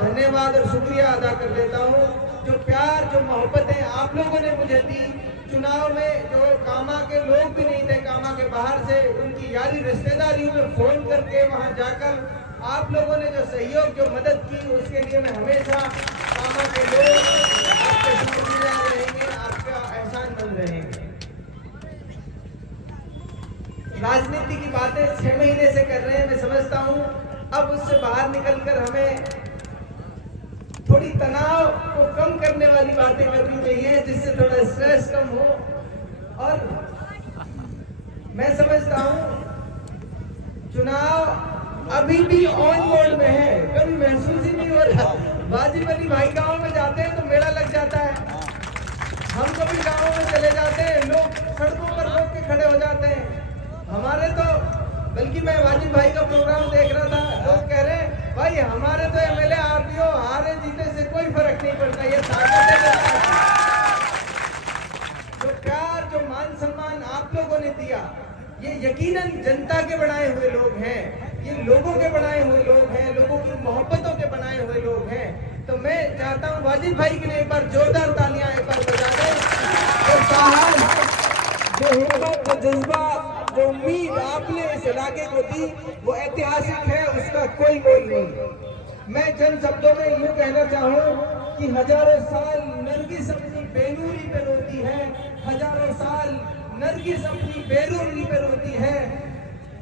धन्यवाद और शुक्रिया अदा कर देता हूँ। जो प्यार, जो मोहब्बतें आप लोगों ने मुझे दी चुनाव में, जो कामा के लोग भी नहीं थे, कामा के बाहर से उनकी यारी रिश्तेदारियों में फोन करके वहां जाकर आप लोगों ने जो सहयोग, जो मदद की, उसके लिए मैं हमेशा कामा के लोग आपके शुक्रिया रहेंगे, आपका एहसानमंद रहेंगे। राजनीति की बातें 6 महीने से कर रहे हैं, मैं समझता हूँ अब उससे बाहर निकलकर हमें थोड़ी तनाव को कम करने वाली बातें करनी चाहिए, जिससे थोड़ा स्ट्रेस कम हो। और मैं समझता हूँ चुनाव अभी भी ऑन बोर्ड में है, कभी महसूस ही नहीं हो रहा। वाजिब अली भाई गांव में जाते हैं तो मेला लग जाता है, हम कभी गांव में चले जाते हैं, लोग सड़कों पर रोक के खड़े हो जाते हैं। हमारे तो, बल्कि मैं वाजिब भाई का प्रोग्राम देख रहा था, लोग कह रहे हैं भाई हमारे तो एमएलए आरपीओ हारे जीते से कोई फर्क नहीं पड़ता, ये ताकत है। जो प्यार, जो मान सम्मान आप लोगों ने दिया, ये यकीनन जनता के बनाए हुए लोग हैं, ये लोगों के बनाए हुए लोग हैं, लोगों की मोहब्बतों के बनाए हुए लोग हैं। तो मैं चाहता हूँ वाजिब भाई के लिए एक बार जोरदार तालियां एक बार बजा दें। जो साहस, जो हिम्मत, जो जज्बा, जो उम्मीद आपने इस इलाके को दी, वो ऐतिहासिक है, उसका कोई मोल नहीं। मैं चंद शब्दों में यूँ कहना चाहूँ कि हजारों साल नरगिस अपनी बेनूरी पे रोती है, हजारों साल नरगिस अपनी बेनूरी पे रोती है।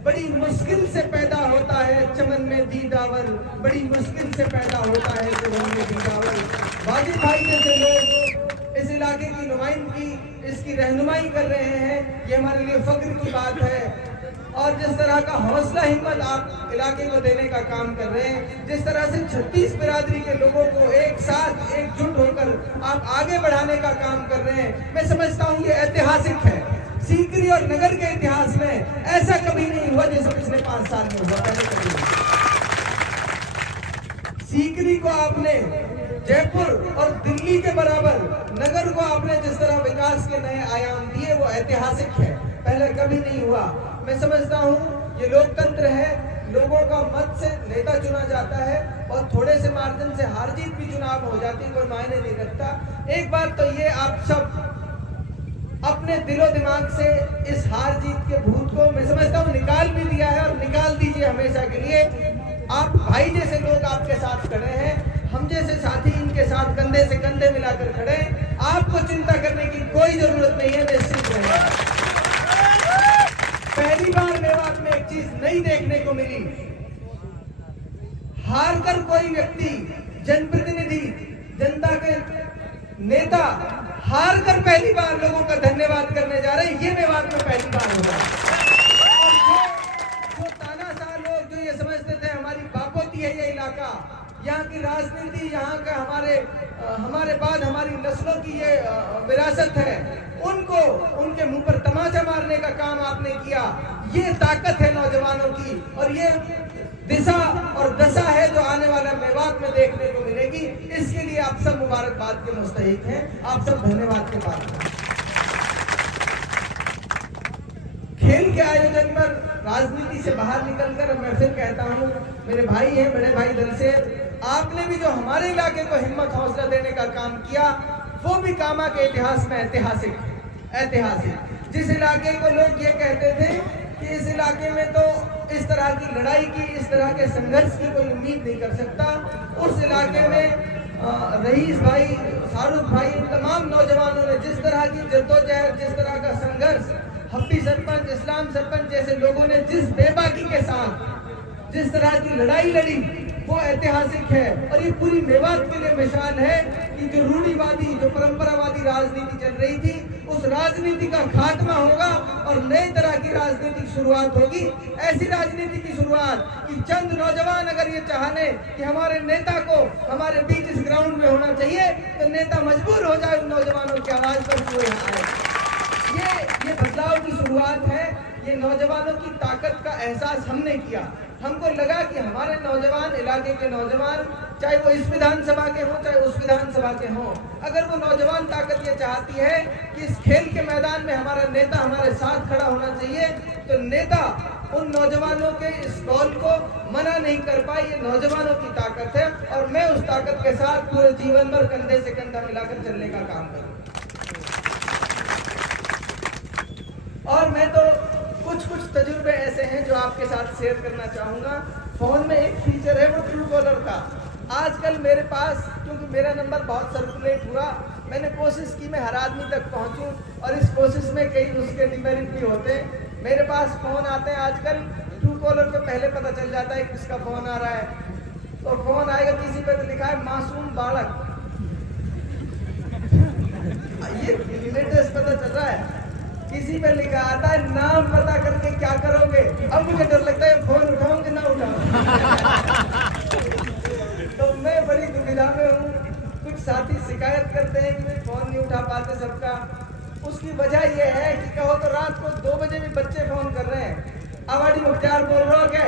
बड़ी मुश्किल से पैदा होता है चमन में दीदावर, बड़ी मुश्किल से पैदा होता है चमन में दीदावर। वाजिब भाई जैसे लोग इस इलाके की नुमाइंदगी, इसकी रहनुमाई कर रहे हैं, ये हमारे लिए फख्र की बात है। और जिस तरह का हौसला हिम्मत आप इलाके को देने का काम कर रहे हैं, जिस तरह से 36 बिरादरी के लोगों को एक साथ एकजुट होकर आप आगे बढ़ाने का काम कर रहे हैं, मैं समझता हूँ ये ऐतिहासिक है। सीकरी और नगर के इतिहास में ऐसा कभी नहीं हुआ जैसे पिछले 5 साल में हुआ, पहले कभी नहीं। सीकरी को आपने जयपुर और दिल्ली के बराबर, नगर को आपने जिस तरह विकास के नए आयाम दिए, वो ऐतिहासिक है, पहले कभी नहीं हुआ। मैं समझता हूँ ये लोकतंत्र है, लोगों का मत से नेता चुना जाता है और थोड़े से मार्जिन से हार जीत भी चुनाव हो जाती है, कोई मायने नहीं रखता। एक बात तो ये आप सब अपने दिलो दिमाग से इस हार जीत के भूत को, मैं समझता हूँ निकाल भी दिया है और निकाल दीजिए हमेशा के लिए। आप भाई जैसे लोग आपके साथ खड़े हैं, हम जैसे साथी इनके साथ कंधे से कंधे मिलाकर खड़े हैं, आपको चिंता करने की कोई जरूरत नहीं है, निश्चित रहिए। पहली बार मेवात में एक चीज नई देखने को मिली, हार कर कोई व्यक्ति, जनप्रतिनिधि, जनता के नेता हार कर पहली बार लोगों का धन्यवाद करने जा रहे हैं, ये मेवात में पहली बार हो रहा है। और जो तानाशाह लोग जो ये समझते थे हमारी बापोती है ये इलाका, यहाँ की राजनीति, यहाँ का हमारे बाद हमारी नस्लों की ये विरासत है, उनको उनके मुंह पर तमाचा मारने का काम आपने किया। ये ताकत है नौजवानों की और ये दिशा और दशा है जो आने वाला मेवात में देखने को मिलेगी। इसके लिए आप सब मुबारकबाद के मुस्तहिक हैं, आप सब धन्यवाद के पात्र हैं। खेल के आयोजन पर राजनीति से बाहर निकलकर मैं फिर कहता हूँ, मेरे भाई हैं, बड़े भाई दल से आपने भी जो हमारे इलाके को हिम्मत हौसला देने का काम किया, वो भी कामा के इतिहास में ऐतिहासिक। जिस इलाके को लोग ये कहते थे कि इस इलाके में तो इस तरह की लड़ाई की, इस तरह के संघर्ष की कोई उम्मीद नहीं कर सकता, उस इलाके में रईस भाई, शाहरुख भाई, तमाम नौजवानों ने जिस तरह की जद्दोजहद, जिस तरह का संघर्ष, हब्बी सरपंच, इस्लाम सरपंच जैसे लोगों ने जिस बेबाकी के साथ जिस तरह की लड़ाई लड़ी, वो ऐतिहासिक है। और ये पूरी मेवात के लिए मिसाल है कि जो रूढ़िवादी, जो परंपरावादी राजनीति चल रही थी, उस राजनीति का खात्मा होगा और नई तरह की राजनीति की शुरुआत होगी। ऐसी राजनीति की शुरुआत कि चंद नौजवान अगर ये चाहने कि हमारे नेता को हमारे बीच इस ग्राउंड में होना चाहिए, तो नेता मजबूर हो जाए उन नौजवानों की आवाज पर वो यहाँ आए। ये बदलाव की शुरुआत है। ये नौजवानों की ताकत का एहसास हमने किया। हमको लगा कि हमारे नौजवान, इलाके के नौजवान, चाहे वो इस विधानसभा के हों चाहे उस विधानसभा के हों, अगर वो नौजवान ताकत ये चाहती है कि इस खेल के मैदान में हमारा नेता हमारे साथ खड़ा होना चाहिए, तो नेता उन नौजवानों के इस कॉल को मना नहीं कर पाए। ये नौजवानों की ताकत है और मैं उस ताकत के साथ पूरे जीवन भर कंधे से कंधा मिलाकर चलने का काम करूंगा। और मैं तो कुछ तजुर्बे ऐसे हैं जो आपके साथ शेयर करना चाहूंगा। फोन में एक फीचर है वो ट्रू कॉलर का। आजकल मेरे पास, क्योंकि मेरा नंबर बहुत सर्कुलेट हुआ, मैंने कोशिश की मैं हर आदमी तक पहुंचूं और इस कोशिश में कई उसके डिमेरिट भी होते हैं। मेरे पास फोन आते हैं आजकल, ट्रू कॉलर पे पहले पता चल जाता है किसका फोन आ रहा है। तो फोन आएगा, किसी पे तो लिखा है मासूम बालक, ये लेटेस्ट पता चल रहा है। किसी पे लिखा आता है नाम पता करके क्या करोगे। अब मुझे डर लगता है फोन उठाऊं कि ना उठाऊं। तो मैं बड़ी दुविधा में हूँ। कुछ साथी शिकायत करते हैं कि भाई फोन नहीं उठा पाते सबका। उसकी वजह यह है कि कहो तो रात को 2 बजे भी बच्चे फोन कर रहे हैं, आवाडी मुख्तार बोल रहा हो क्या?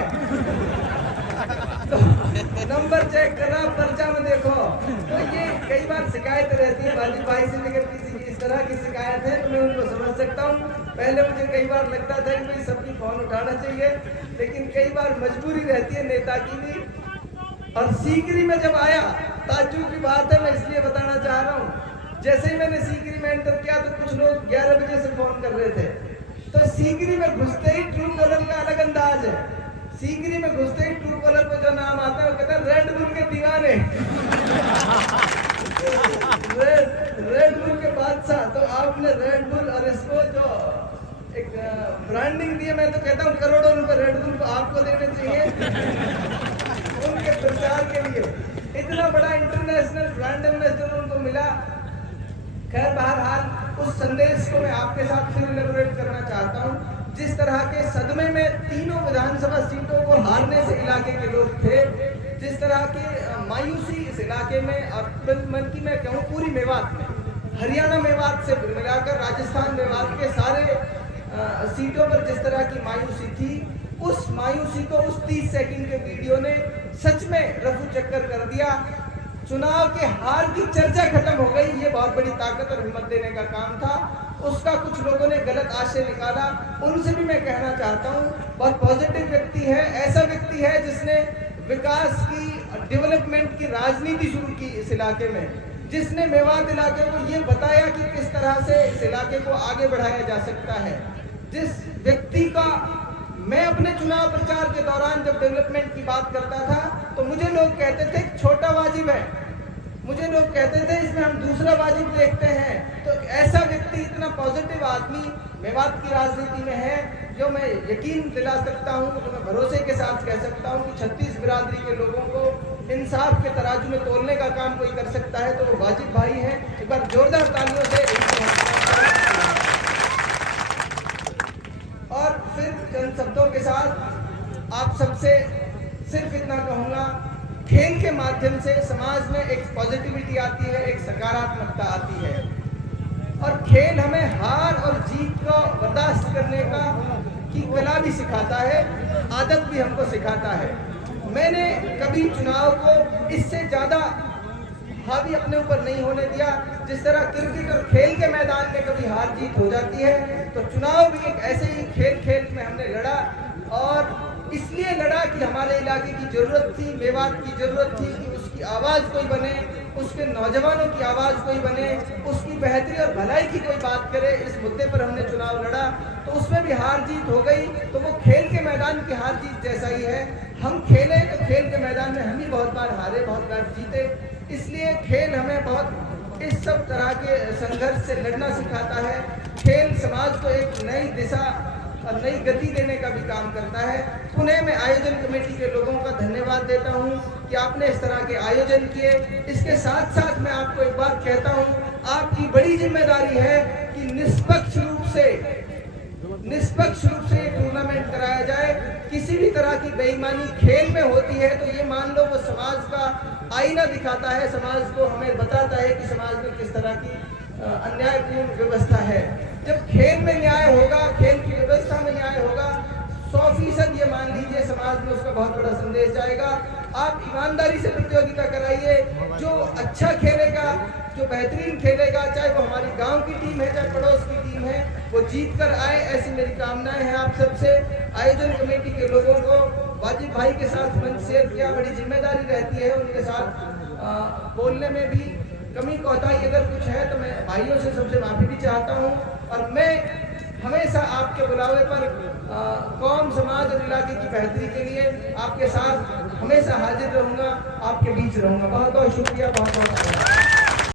तो नंबर चेक करना, पर्चा में देखो। तो ये कई बार शिकायत रहती है वाजिब भाई से, लेकिन किसी की इस तरह की शिकायत है तो मैं उनको समझ सकता हूँ। पहले मुझे कई बार लगता था कि भाई सबकी फोन उठाना चाहिए, लेकिन कई बार मजबूरी रहती है नेता की भी। और सीकरी में जब आया, ताज्जुब की बात है, मैं इसलिए बताना चाह रहा हूँ। जैसे ही मैंने सीकरी में एंटर किया तो कुछ लोग 11 बजे से फोन कर रहे थे। तो सीकरी में घुसते ही ट्रू कॉलर का अलग अंदाज है। सीकरी में घुसते ही ट्रू कॉलर पे जो नाम आता है वो कहता है रेड बुल के दीवाने, रेड बुल के बादशाह। तो आपने रेड बुल और इसको जो एक ब्रांडिंग दी है, मैं तो कहता हूँ करोड़ों रुपए रेड बुल को आपको देने चाहिए उनके प्रचार के लिए। इतना बड़ा इंटरनेशनल ब्रांड एम्बेसडर उनको मिला। खैर बहरहाल उस संदेश को मैं आपके साथ फिर इलैबोरेट करना चाहता हूँ। जिस तरह के सदमे में तीनों विधानसभा सीटों को हारने से इलाके के लोग थे, जिस तरह की मायूसी इस इलाके में, और बल्कि मैं कहूँ पूरी मेवात में, हरियाणा मेवात से मिलाकर राजस्थान मेवात के सारे सीटों पर जिस तरह की मायूसी थी, उस मायूसी को उस 30 सेकंड के वीडियो ने सच में रफू चक्कर कर दिया। चुनाव के हार की चर्चा खत्म हो गई। ये बहुत बड़ी ताकत और हिम्मत देने का काम था। उसका कुछ लोगों ने गलत आशय निकाला, उनसे भी मैं कहना चाहता हूँ, बहुत पॉजिटिव व्यक्ति है, ऐसा व्यक्ति है जिसने विकास की, डेवलपमेंट की राजनीति शुरू की इस इलाके में, जिसने मेवात इलाके को ये बताया कि किस तरह से इस इलाके को आगे बढ़ाया जा सकता है। जिस व्यक्ति का मैं अपने चुनाव प्रचार के दौरान जब डेवलपमेंट की बात करता था तो मुझे लोग कहते थे छोटा वाजिब है, मुझे लोग कहते थे इसमें हम दूसरा वाजिब देखते हैं। तो ऐसा व्यक्ति, इतना पॉजिटिव आदमी मेवात की राजनीति में है, जो मैं यकीन दिला सकता हूँ, तो मैं भरोसे के साथ कह सकता हूँ कि 36 बिरादरी के लोगों को इंसाफ के तराजू में तोलने का काम कोई कर सकता है तो वो वाजिब भाई हैं। एक बार जोरदार तालियों से। और फिर चंद शब्दों के साथ आप सबसे सिर्फ इतना कहूँगा, खेल के माध्यम से समाज में एक पॉजिटिविटी आती है, एक सकारात्मकता आती है। और खेल हमें हार और जीत को बर्दाश्त करने का की कला भी सिखाता है, आदत भी हमको सिखाता है। मैंने कभी चुनाव को इससे ज़्यादा हावी अपने ऊपर नहीं होने दिया। जिस तरह क्रिकेट और खेल के मैदान में कभी हार जीत हो जाती है, तो चुनाव भी एक ऐसे ही खेल में हमने लड़ा, और इसलिए लड़ा कि हमारे इलाके की जरूरत थी, मेवात की जरूरत थी कि उसकी आवाज़ कोई बने, उसके नौजवानों की आवाज़ कोई बने, उसकी बेहतरी और भलाई की कोई बात करे। इस मुद्दे पर हमने चुनाव लड़ा, तो उसमें भी हार जीत हो गई, तो वो खेल के मैदान की हार जीत जैसा ही है। हम खेले तो खेल के मैदान में हम भी बहुत बार हारे, बहुत बार जीते। इसलिए खेल हमें बहुत इस सब तरह के संघर्ष से लड़ना सिखाता है। खेल समाज को एक नई दिशा और नई गति देने का भी काम करता है। पुणे में आयोजन कमेटी के लोगों का धन्यवाद देता हूं कि आपने इस तरह के आयोजन किए। इसके साथ साथ मैं आपको एक बात कहता हूं, आपकी बड़ी जिम्मेदारी है कि निष्पक्ष रूप से ये टूर्नामेंट कराया जाए। किसी भी तरह की बेईमानी खेल में होती है तो ये मान लो वो समाज का आईना दिखाता है, समाज को हमें बताता है कि समाज में किस तरह की अन्यायपूर्ण व्यवस्था है। जब खेल में न्याय होगा, खेल की व्यवस्था में न्याय होगा, 100% ये मान लीजिए समाज में उसका बहुत बड़ा संदेश जाएगा। आप ईमानदारी से प्रतियोगिता कराइए, जो अच्छा खेलेगा, जो बेहतरीन खेलेगा, चाहे वो हमारी गांव की टीम है, चाहे पड़ोस की टीम है, वो जीत कर आए, ऐसी मेरी कामनाएं हैं आप सबसे। आयोजन कमेटी के लोगों को वाजिब भाई के साथ मंच शेयर किया, बड़ी जिम्मेदारी रहती है उनके साथ बोलने में भी कमी कोताही अगर कुछ है तो मैं भाइयों से सबसे माफी भी चाहता हूँ। और मैं हमेशा आपके बुलावे पर कौम, समाज और इलाके की बेहतरी के लिए आपके साथ हमेशा हाजिर रहूंगा, आपके बीच रहूंगा। बहुत बहुत शुक्रिया, बहुत बहुत धन्यवाद।